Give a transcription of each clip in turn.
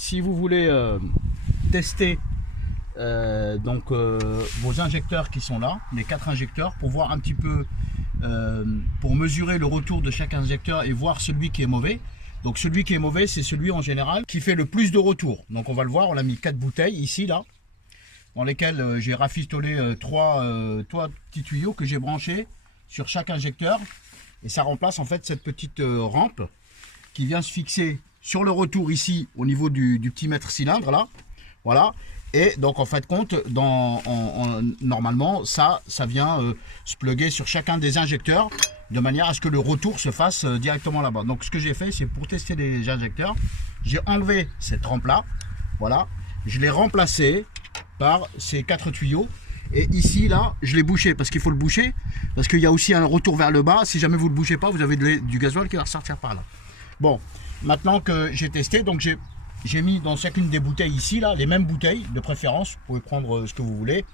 si vous voulez tester vos injecteurs qui sont là, les 4 injecteurs, pour voir un petit peu, pour mesurer le retour de chaque injecteur et voir celui qui est mauvais. Donc celui qui est mauvais, c'est celui en général qui fait le plus de retour. Donc on va le voir, on a mis 4 bouteilles ici, là, dans lesquelles j'ai rafistolé 3 petits tuyaux que j'ai branchés sur chaque injecteur. Et ça remplace en fait cette petite rampe qui vient se fixer sur le retour ici au niveau du petit mètre cylindre là. Voilà. Et donc en fait compte, normalement ça vient se plugger sur chacun des injecteurs de manière à ce que le retour se fasse directement là-bas. Donc ce que j'ai fait, c'est pour tester les injecteurs, j'ai enlevé cette rampe là. Voilà. Je l'ai remplacé par ces 4 tuyaux. Et ici, là, je l'ai bouché parce qu'il faut le boucher. Parce qu'il y a aussi un retour vers le bas. Si jamais vous ne le bouchez pas, vous avez du gasoil qui va ressortir par là. Bon, maintenant que j'ai testé, donc j'ai mis dans chacune des bouteilles ici, là, les mêmes bouteilles de préférence. Vous pouvez prendre ce que vous voulez.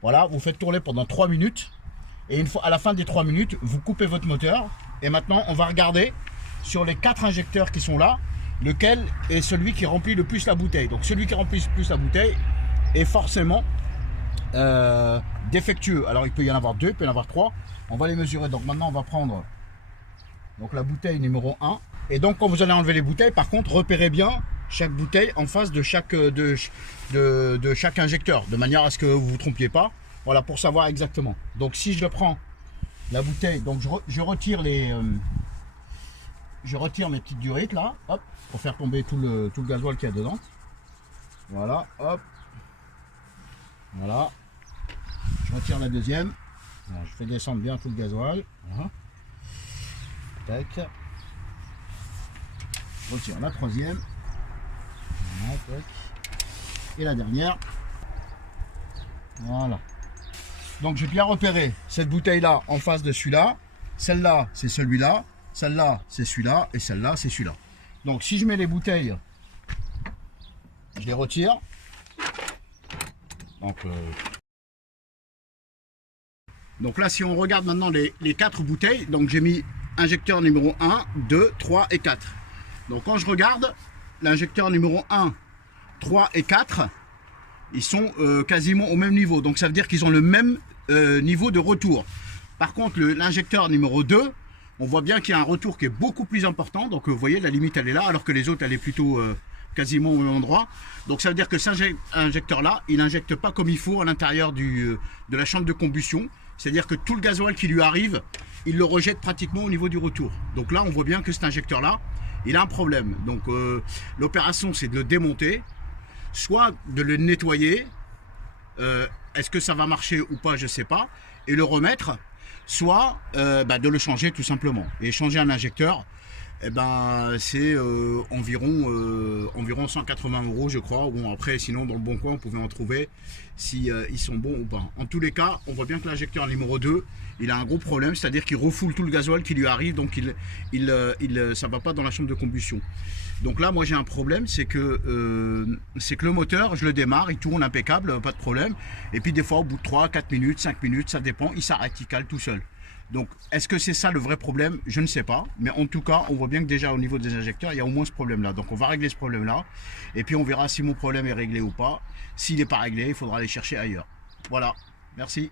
Voilà, vous faites tourner pendant 3 minutes. Et une fois, à la fin des 3 minutes, vous coupez votre moteur. Et maintenant, on va regarder sur les 4 injecteurs qui sont là, lequel est celui qui remplit le plus la bouteille. Donc celui qui remplit le plus la bouteille est forcément défectueux. Alors il peut y en avoir 2, il peut y en avoir 3. On va les mesurer. Donc maintenant on va prendre donc la bouteille numéro 1. Et donc quand vous allez enlever les bouteilles, par contre, repérez bien chaque bouteille en face de chaque injecteur, de manière à ce que vous ne vous trompiez pas. Voilà, pour savoir exactement. Donc si je prends la bouteille, donc je retire mes petites durites là, hop, pour faire tomber tout le gasoil qu'il y a dedans. Voilà, hop. Voilà. Je retire la deuxième. Alors, je fais descendre bien tout le gasoil. Voilà. Tac. Je retire la troisième. Voilà, tac. Et la dernière. Voilà. Donc j'ai bien repéré cette bouteille-là en face de celui-là. Celle-là, c'est celui-là. Celle-là, c'est celui-là. Et celle-là, c'est celui-là. Donc si je mets les bouteilles, je les retire. Donc là, si on regarde maintenant les 4 bouteilles, donc j'ai mis injecteur numéro 1, 2, 3 et 4. Donc quand je regarde, l'injecteur numéro 1, 3 et 4, ils sont quasiment au même niveau. Donc ça veut dire qu'ils ont le même niveau de retour. Par contre, l'injecteur numéro 2, on voit bien qu'il y a un retour qui est beaucoup plus important. Donc vous voyez, la limite elle est là, alors que les autres elle est plutôt quasiment au même endroit. Donc ça veut dire que cet injecteur-là, il n'injecte pas comme il faut à l'intérieur de la chambre de combustion. C'est-à-dire que tout le gasoil qui lui arrive, il le rejette pratiquement au niveau du retour. Donc là, on voit bien que cet injecteur-là, il a un problème. Donc l'opération, c'est de le démonter, soit de le nettoyer. Est-ce que ça va marcher ou pas, je ne sais pas. Et le remettre, soit de le changer tout simplement. Et changer un injecteur, c'est environ 180 €, je crois. Bon, après, sinon, dans le Bon Coin, vous pouvez en trouver si ils sont bons ou pas. En tous les cas, on voit bien que l'injecteur numéro 2, il a un gros problème, c'est-à-dire qu'il refoule tout le gasoil qui lui arrive, donc ça ne va pas dans la chambre de combustion. Donc là, moi, j'ai un problème, c'est que le moteur, je le démarre, il tourne impeccable, pas de problème. Et puis, des fois, au bout de 3, 4 minutes, 5 minutes, ça dépend, il s'arrête, il cale tout seul. Donc, est-ce que c'est ça le vrai problème? Je ne sais pas. Mais en tout cas, on voit bien que déjà au niveau des injecteurs, il y a au moins ce problème-là. Donc, on va régler ce problème-là. Et puis, on verra si mon problème est réglé ou pas. S'il n'est pas réglé, il faudra aller chercher ailleurs. Voilà. Merci.